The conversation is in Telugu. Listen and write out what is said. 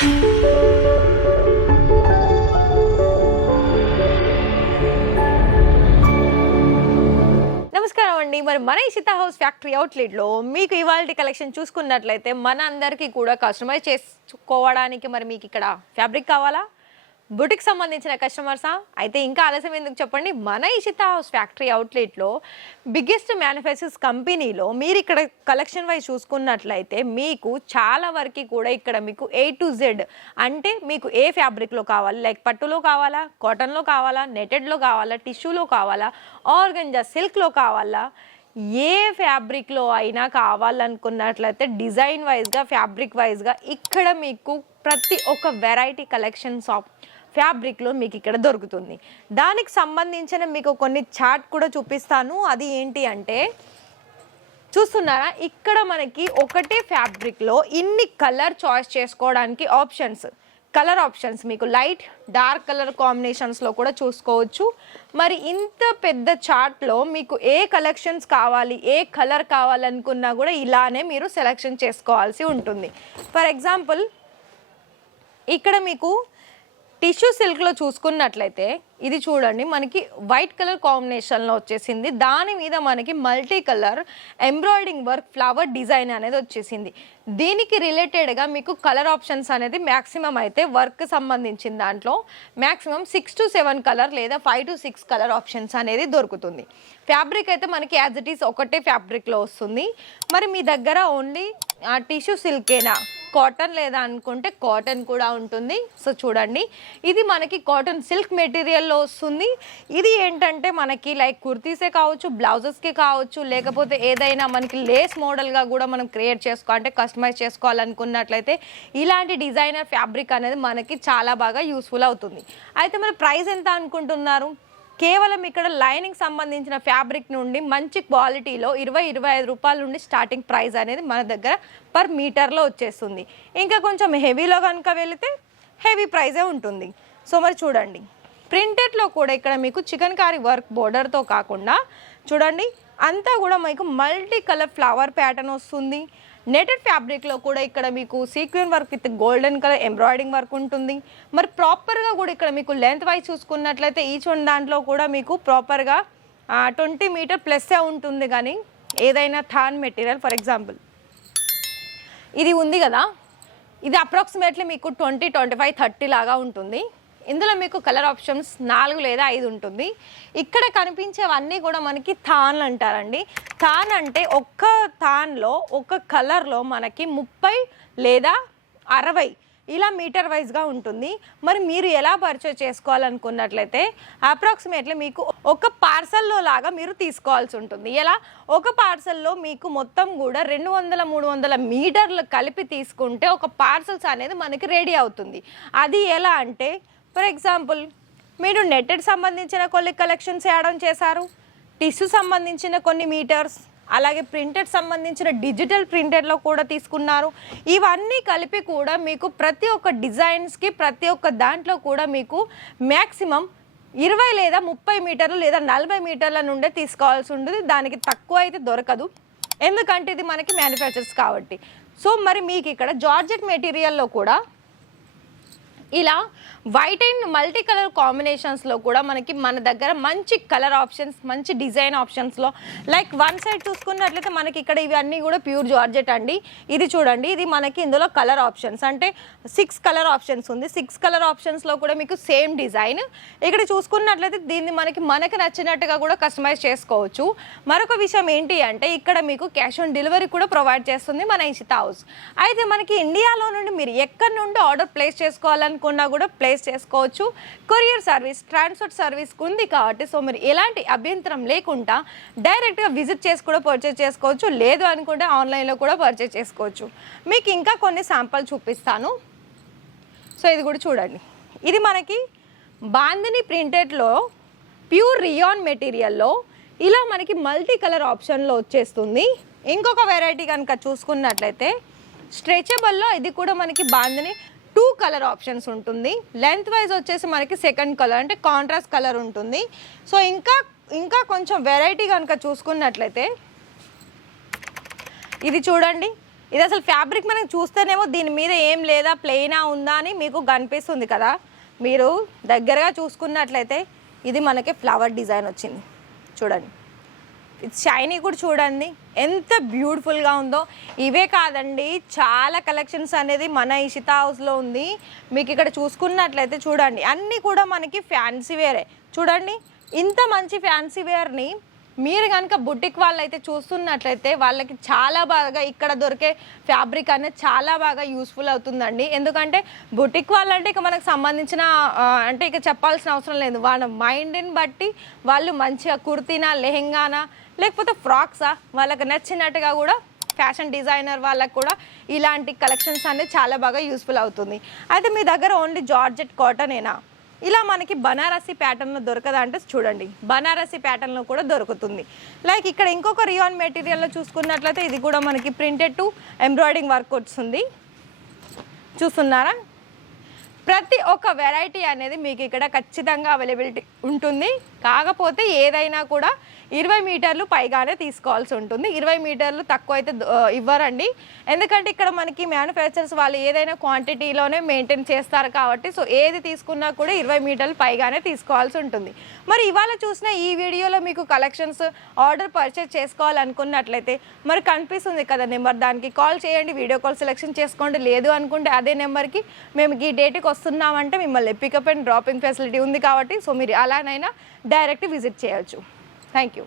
నమస్కారం అండి. మరి మన ఇషితా హౌస్ ఫ్యాక్టరీ అవుట్లెట్లో మీకు ఇవాల్టి కలెక్షన్ చూసుకున్నట్లయితే మన అందరికీ కూడా కస్టమైజ్ చేసుకోవడానికి మరి మీకు ఇక్కడ ఫ్యాబ్రిక్ కావాలా, బుటిక్ సంబంధించిన కస్టమర్సా? అయితే ఇంకా ఆలస్యం ఎందుకు చెప్పండి. మన ఇషితా హౌస్ ఫ్యాక్టరీ అవుట్లెట్లో బిగ్గెస్ట్ మ్యానుఫ్యాక్చర్స్ కంపెనీలో మీరు ఇక్కడ కలెక్షన్ వైజ్ చూసుకున్నట్లయితే మీకు చాలా వరకు కూడా ఇక్కడ మీకు A to Z అంటే మీకు ఏ ఫ్యాబ్రిక్లో కావాలి, లైక్ పట్టులో కావాలా, కాటన్లో కావాలా, నెటెడ్లో కావాలా, టిష్యూలో కావాలా, ఆర్గంజా సిల్క్లో కావాలా, ఏ ఫ్యాబ్రిక్లో అయినా కావాలనుకున్నట్లయితే డిజైన్ వైజ్గా ఫ్యాబ్రిక్ వైజ్గా ఇక్కడ మీకు ప్రతి ఒక్క వెరైటీ కలెక్షన్స్ ఆఫ్ ఫ్యాబ్రిక్లో మీకు ఇక్కడ దొరుకుతుంది. దానికి సంబంధించిన మీకు కొన్ని చార్ట్ కూడా చూపిస్తాను. అది ఏంటి అంటే చూస్తున్నారా, ఇక్కడ మనకి ఒకటే ఫ్యాబ్రిక్లో ఇన్ని కలర్ చాయిస్ చేసుకోవడానికి కలర్ ఆప్షన్స్ మీకు లైట్ డార్క్ కలర్ కాంబినేషన్స్లో కూడా చూసుకోవచ్చు. మరి ఇంత పెద్ద చార్ట్లో మీకు ఏ కలెక్షన్స్ కావాలి, ఏ కలర్ కావాలనుకున్నా కూడా ఇలానే మీరు సెలెక్షన్ చేసుకోవాల్సి ఉంటుంది. ఫర్ ఎగ్జాంపుల్ ఇక్కడ మీకు టిష్యూ సిల్క్లో చూసుకున్నట్లయితే ఇది చూడండి, మనకి వైట్ కలర్ కాంబినేషన్లో వచ్చేసింది. దాని మీద మనకి multi colour embroidering work flower design అనేది వచ్చేసింది. దీనికి రిలేటెడ్గా మీకు కలర్ ఆప్షన్స్ అనేది మ్యాక్సిమం అయితే వర్క్ సంబంధించిన దాంట్లో మ్యాక్సిమం 6 to 7 కలర్ లేదా 5 to 6 కలర్ ఆప్షన్స్ అనేది దొరుకుతుంది. ఫ్యాబ్రిక్ అయితే మనకి యాజ్ ఇట్ ఈస్ ఒకటే ఫ్యాబ్రిక్లో వస్తుంది. మరి మీ దగ్గర ఓన్లీ టిష్యూ సిల్కేనా, కాటన్ లేదా అనుకుంటే కాటన్ కూడా ఉంటుంది. సో చూడండి, ఇది మనకి కాటన్ సిల్క్ మెటీరియల్లో వస్తుంది. ఇది ఏంటంటే మనకి లైక్ కుర్తీసే కావచ్చు, బ్లౌజెస్కి కావచ్చు, లేకపోతే ఏదైనా మనకి లేస్ మోడల్గా కూడా మనం క్రియేట్ అంటే కస్టమైజ్ చేసుకోవాలనుకున్నట్లయితే ఇలాంటి డిజైనర్ ఫ్యాబ్రిక్ అనేది మనకి చాలా బాగా యూస్ఫుల్ అవుతుంది. అయితే మరి ప్రైస్ ఎంత అనుకుంటున్నారు? కేవలం ఇక్కడ లైనింగ్ సంబంధించిన ఫ్యాబ్రిక్ నుండి మంచి క్వాలిటీలో 20-25 రూపాయల నుండి స్టార్టింగ్ ప్రైస్ అనేది మన దగ్గర పర్ మీటర్లో వచ్చేస్తుంది. ఇంకా కొంచెం హెవీలో కనుక వెళితే హెవీ ప్రైజే ఉంటుంది. సో మరి చూడండి, ప్రింటెడ్లో కూడా ఇక్కడ మీకు చికెన్ కారీ వర్క్ బోర్డర్తో కాకుండా చూడండి అంతా కూడా మీకు మల్టీ కలర్ ఫ్లవర్ ప్యాటర్న్ వస్తుంది. నెటెడ్ ఫ్యాబ్రిక్లో కూడా ఇక్కడ మీకు sequin work with golden colour embroidering work ఉంటుంది. మరి ప్రాపర్గా కూడా ఇక్కడ మీకు లెంత్ వైజ్ చూసుకున్నట్లయితే ఈచ్ వన్ దాంట్లో కూడా మీకు ప్రాపర్గా 20 మీటర్ ప్లస్సే ఉంటుంది. కానీ ఏదైనా థాన్ మెటీరియల్ ఫర్ ఎగ్జాంపుల్ ఇది ఉంది కదా, ఇది అప్రాక్సిమేట్లీ మీకు 20, 25, 30 లాగా ఉంటుంది. ఇందులో మీకు కలర్ ఆప్షన్స్ 4 లేదా 5 ఉంటుంది. ఇక్కడ కనిపించేవన్నీ కూడా మనకి థాన్లు అంటారండి. థాన్ అంటే ఒక్క థాన్లో ఒక కలర్లో మనకి 30 లేదా 60 ఇలా మీటర్ వైజ్గా ఉంటుంది. మరి మీరు ఎలా పర్చేజ్ చేసుకోవాలనుకున్నట్లయితే అప్రాక్సిమేట్లీ మీకు ఒక పార్సల్లో లాగా మీరు తీసుకోవాల్సి ఉంటుంది. ఎలా ఒక పార్సల్లో మీకు మొత్తం కూడా 200-300 మీటర్లు కలిపి తీసుకుంటే ఒక పార్సల్స్ అనేది మనకి రెడీ అవుతుంది. అది ఎలా అంటే ఫర్ ఎగ్జాంపుల్ మీరు నెట్టెడ్ సంబంధించిన కొన్ని కలెక్షన్స్ యాడ్ ఆన్ చేశారు, టిష్యూ సంబంధించిన కొన్ని మీటర్స్, అలాగే ప్రింటెడ్ సంబంధించిన డిజిటల్ ప్రింటెడ్లో కూడా తీసుకున్నారు. ఇవన్నీ కలిపి కూడా మీకు ప్రతి ఒక్క డిజైన్స్కి ప్రతి ఒక్క దాంట్లో కూడా మీకు మ్యాక్సిమం 20 లేదా 30 మీటర్లు లేదా 40 మీటర్ల నుండే తీసుకోవాల్సి ఉంటుంది. దానికి తక్కువ అయితే దొరకదు, ఎందుకంటే ఇది మనకి మ్యానుఫ్యాక్చర్స్ కాబట్టి. సో మరి మీకు ఇక్కడ జార్జెట్ మెటీరియల్లో కూడా ఇలా వైట్ అండ్ మల్టీ కలర్ కాంబినేషన్స్లో కూడా మనకి మన దగ్గర మంచి కలర్ ఆప్షన్స్, మంచి డిజైన్ ఆప్షన్స్లో లైక్ వన్ సైడ్ చూసుకున్నట్లయితే మనకి ఇక్కడ ఇవన్నీ కూడా ప్యూర్ జార్జెట్ అండి. ఇది చూడండి, ఇది మనకి ఇందులో కలర్ ఆప్షన్స్ అంటే 6 కలర్ ఆప్షన్స్ ఉంది. 6 కలర్ ఆప్షన్స్లో కూడా మీకు సేమ్ డిజైన్. ఇక్కడ చూసుకున్నట్లయితే దీన్ని మనకి నచ్చినట్టుగా కూడా కస్టమైజ్ చేసుకోవచ్చు. మరొక విషయం ఏంటి అంటే ఇక్కడ మీకు క్యాష్ ఆన్ డెలివరీ కూడా ప్రొవైడ్ చేస్తుంది మన ఇషితా హౌస్. అయితే మనకి ఇండియాలో నుండి మీరు ఎక్కడి నుండి ఆర్డర్ ప్లేస్ చేసుకోవాలనుకున్నా కూడా ప్లేస్ చేసుకోవచ్చు. కొరియర్ సర్వీస్, ట్రాన్స్పోర్ట్ సర్వీస్ ఉంది కాబట్టి సో మీరు ఎలాంటి అభ్యంతరం లేకుండా డైరెక్ట్గా విజిట్ చేసి కూడా పర్చేజ్ చేసుకోవచ్చు. లేదు అనుకుంటే ఆన్లైన్లో కూడా పర్చేజ్ చేసుకోవచ్చు. మీకు ఇంకా కొన్ని శాంపుల్ చూపిస్తాను. సో ఇది కూడా చూడండి, ఇది మనకి బాందిని ప్రింటెడ్లో ప్యూర్ రియాన్ మెటీరియల్లో ఇలా మనకి మల్టీ కలర్ ఆప్షన్లో వచ్చేస్తుంది. ఇంకొక వెరైటీ కనుక చూసుకున్నట్లయితే స్ట్రెచబుల్లో ఇది కూడా మనకి బాందిని 2 కలర్ ఆప్షన్స్ ఉంటుంది. లెంత్ వైజ్ వచ్చేసి మనకి సెకండ్ కలర్ అంటే కాంట్రాస్ట్ కలర్ ఉంటుంది. సో ఇంకా కొంచెం వెరైటీ కనుక చూసుకున్నట్లయితే ఇది చూడండి, ఇది అసలు ఫ్యాబ్రిక్ మనకి చూస్తేనేమో దీని మీద ఏం లేదా ప్లెయినా ఉందా అని మీకు కనిపిస్తుంది కదా. మీరు దగ్గరగా చూసుకున్నట్లయితే ఇది మనకి ఫ్లవర్ డిజైన్ వచ్చింది చూడండి. ఇది షైనీ కూడా చూడండి ఎంత బ్యూటిఫుల్గా ఉందో. ఇవే కాదండి, చాలా కలెక్షన్స్ అనేది మన ఇషితా హౌస్లో ఉంది. మీకు ఇక్కడ చూసుకున్నట్లయితే చూడండి అన్నీ కూడా మనకి ఫ్యాన్సీ వేరే. చూడండి ఇంత మంచి ఫ్యాన్సీ వేర్ని మీరు కనుక బుటిక్ వాళ్ళు అయితే చూస్తున్నట్లయితే వాళ్ళకి చాలా బాగా ఇక్కడ దొరికే ఫ్యాబ్రిక్ అనేది చాలా బాగా యూస్ఫుల్ అవుతుందండి. ఎందుకంటే బుటిక్ వాళ్ళంటే ఇక మనకు సంబంధించిన అంటే ఇక చెప్పాల్సిన అవసరం లేదు. వాళ్ళ మైండ్ని బట్టి వాళ్ళు మంచిగా కుర్తీనా లెహెంగానా లేకపోతే ఫ్రాక్సా వాళ్ళకి నచ్చినట్టుగా కూడా ఫ్యాషన్ డిజైనర్ వాళ్ళకు కూడా ఇలాంటి కలెక్షన్స్ అనేది చాలా బాగా యూస్ఫుల్ అవుతుంది. అయితే మీ దగ్గర ఓన్లీ జార్జెట్ కాటనేనా, ఇలా మనకి బనారసి ప్యాటర్న్లో దొరకదా అంటే చూడండి బనారసి ప్యాటర్న్లో కూడా దొరుకుతుంది. లైక్ ఇక్కడ ఇంకొక రియాన్ మెటీరియల్లో చూసుకున్నట్లయితే ఇది కూడా మనకి ప్రింటెడ్ టు ఎంబ్రాయిడింగ్ వర్క్ వస్తుంది. చూస్తున్నారా, ప్రతి ఒక్క వెరైటీ అనేది మీకు ఇక్కడ ఖచ్చితంగా అవైలబిలిటీ ఉంటుంది. కాకపోతే ఏదైనా కూడా 20 మీటర్లు పైగానే తీసుకోవాల్సి ఉంటుంది. 20 మీటర్లు తక్కువ అయితే ఇవ్వరండి. ఎందుకంటే ఇక్కడ మనకి మ్యానుఫ్యాక్చరర్స్ వాళ్ళు ఏదైనా క్వాంటిటీలోనే మెయింటైన్ చేస్తారు కాబట్టి సో ఏది తీసుకున్నా కూడా 20 మీటర్లు పైగానే తీసుకోవాల్సి ఉంటుంది. మరి ఇవాళ చూసిన ఈ వీడియోలో మీకు కలెక్షన్స్ ఆర్డర్ పర్చేస్ చేసుకోవాలనుకున్నట్లయితే మరి కనిపిస్తుంది కదా నెంబర్, దానికి కాల్ చేయండి, వీడియో కాల్ సెలెక్షన్ చేసుకోండి. లేదు అనుకుంటే అదే నెంబర్కి మేము ఈ డేట్కి వస్తున్నామంటే మిమ్మల్ని పికప్ అండ్ డ్రాపింగ్ ఫెసిలిటీ ఉంది కాబట్టి సో మీరు అలానైనా డైరెక్ట్ విజిట్ చేయొచ్చు. Thank you.